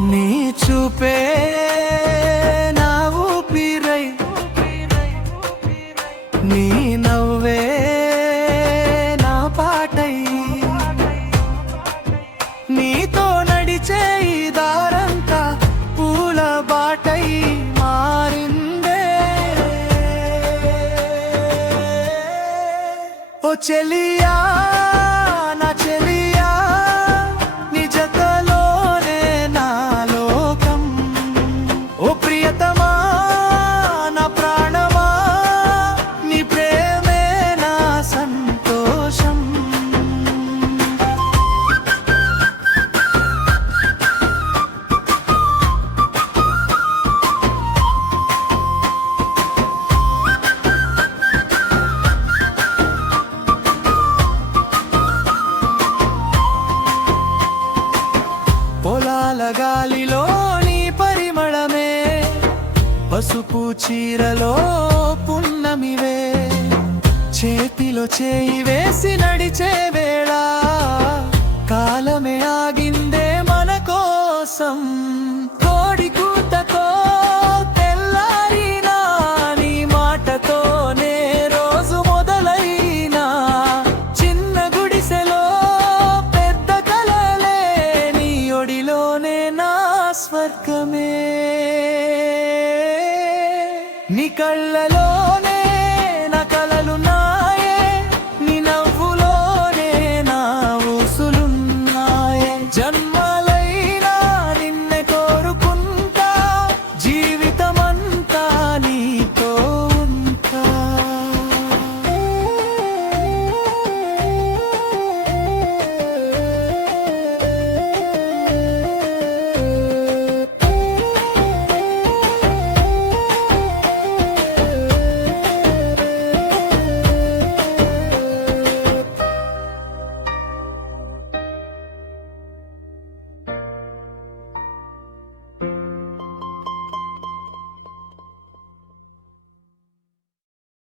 నీ చూపే నా ఊపిరై, నీ నవ్వే నా పాటై, నీతో నడిచే ఈ దారంతా పూల బాటై మారిందే. ఓ చెలియా నా చెలియా, నీ జతలోనే నా లోకం. ఓ ప్రియతమా నా ప్రాణమా, నీ ప్రేమే నా సంతోషం. పొలాల గాలిలో నీ పరిమళమే, పసుపు చీరలో పున్నమివే, చేతిలో చేయి వేసి నడిచే వేళ కాలమే ఆగిందే మన కోసం. కోడి కూతతో తెల్లారినా, నీ మాటతోనే రోజు మొదలైనా, చిన్న గుడిసెలో పెద్ద కలలే, నీ ఒడిలోనే నా స్వర్గమే. నీ కళ్ళలో